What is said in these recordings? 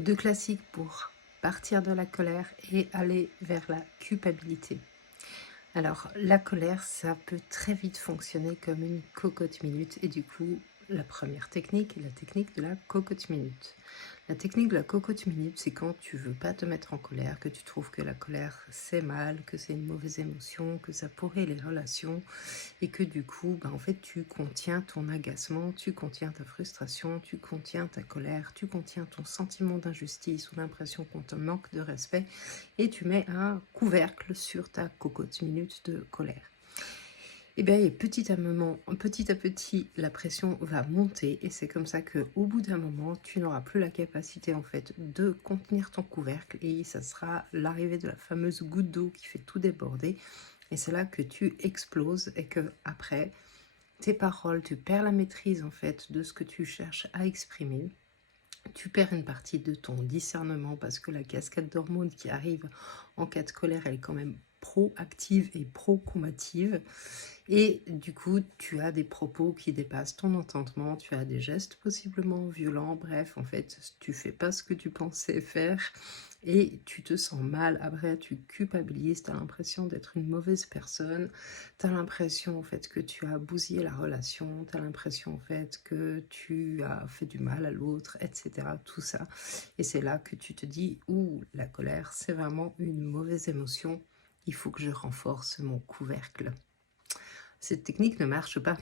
Les deux classiques pour partir de la colère et aller vers la culpabilité. Alors, la colère, ça peut très vite fonctionner comme une cocotte minute. Et du coup, la première technique est la technique de la cocotte minute. La technique de la cocotte minute, c'est quand tu veux pas te mettre en colère, que tu trouves que la colère, c'est mal, que c'est une mauvaise émotion, que ça pourrit les relations, et que du coup, en fait, tu contiens ton agacement, tu contiens ta frustration, tu contiens ta colère, tu contiens ton sentiment d'injustice ou l'impression qu'on te manque de respect, et tu mets un couvercle sur ta cocotte minute de colère. Et bien, petit à petit, la pression va monter, et c'est comme ça qu'au bout d'un moment, tu n'auras plus la capacité en fait de contenir ton couvercle, et ça sera l'arrivée de la fameuse goutte d'eau qui fait tout déborder. Et c'est là que tu exploses et que après, tes paroles, tu perds la maîtrise en fait de ce que tu cherches à exprimer. Tu perds une partie de ton discernement parce que la cascade d'hormones qui arrive en cas de colère, elle est quand même proactive et pro-combative. Et du coup, tu as des propos qui dépassent ton entendement, tu as des gestes possiblement violents, bref, en fait, tu fais pas ce que tu pensais faire et tu te sens mal. Après, tu culpabilises, tu as l'impression d'être une mauvaise personne, tu as l'impression en fait que tu as bousillé la relation, tu as l'impression en fait que tu as fait du mal à l'autre, etc. Tout ça. Et c'est là que tu te dis, ouh, la colère, c'est vraiment une mauvaise émotion, il faut que je renforce mon couvercle. Cette technique ne marche pas.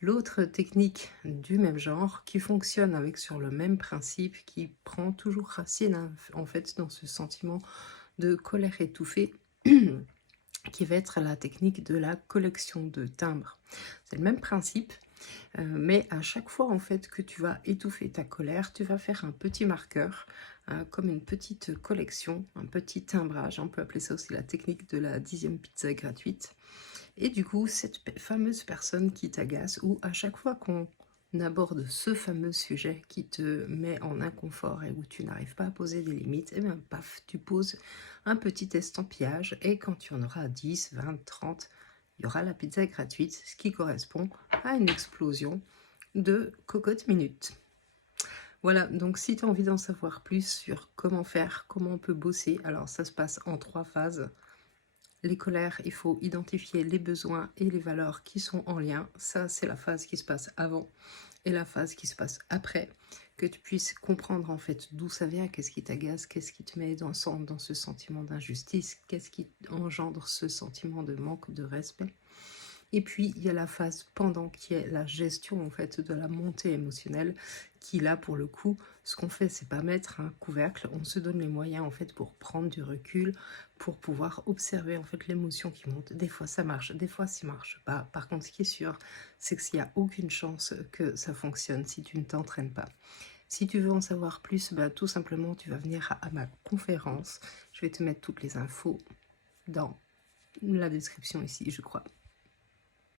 L'autre technique du même genre, qui fonctionne avec sur le même principe, qui prend toujours racine en fait dans ce sentiment de colère étouffée, qui va être la technique de la collection de timbres. C'est le même principe, mais à chaque fois en fait que tu vas étouffer ta colère, tu vas faire un petit marqueur, comme une petite collection, un petit timbrage. On peut appeler ça aussi la technique de la 10e pizza gratuite. Et du coup, cette fameuse personne qui t'agace, ou à chaque fois qu'on aborde ce fameux sujet qui te met en inconfort et où tu n'arrives pas à poser des limites, et bien paf, tu poses un petit estampillage, et quand tu en auras 10, 20, 30, il y aura la pizza gratuite, ce qui correspond à une explosion de cocotte minute. Voilà, donc si tu as envie d'en savoir plus sur comment faire, comment on peut bosser, alors ça se passe en 3 phases. Les colères, il faut identifier les besoins et les valeurs qui sont en lien. Ça, c'est la phase qui se passe avant et la phase qui se passe après. Que tu puisses comprendre en fait d'où ça vient, qu'est-ce qui t'agace, qu'est-ce qui te met dans ce sentiment d'injustice, qu'est-ce qui engendre ce sentiment de manque de respect. Et puis, il y a la phase pendant qui est la gestion en fait de la montée émotionnelle qui là pour le coup, ce qu'on fait c'est pas mettre un couvercle, on se donne les moyens en fait pour prendre du recul, pour pouvoir observer en fait l'émotion qui monte. Des fois ça marche, des fois ça marche pas. Par contre, ce qui est sûr, c'est qu'il n'y a aucune chance que ça fonctionne si tu ne t'entraînes pas. Si tu veux en savoir plus, tout simplement tu vas venir à ma conférence. Je vais te mettre toutes les infos dans la description ici, je crois.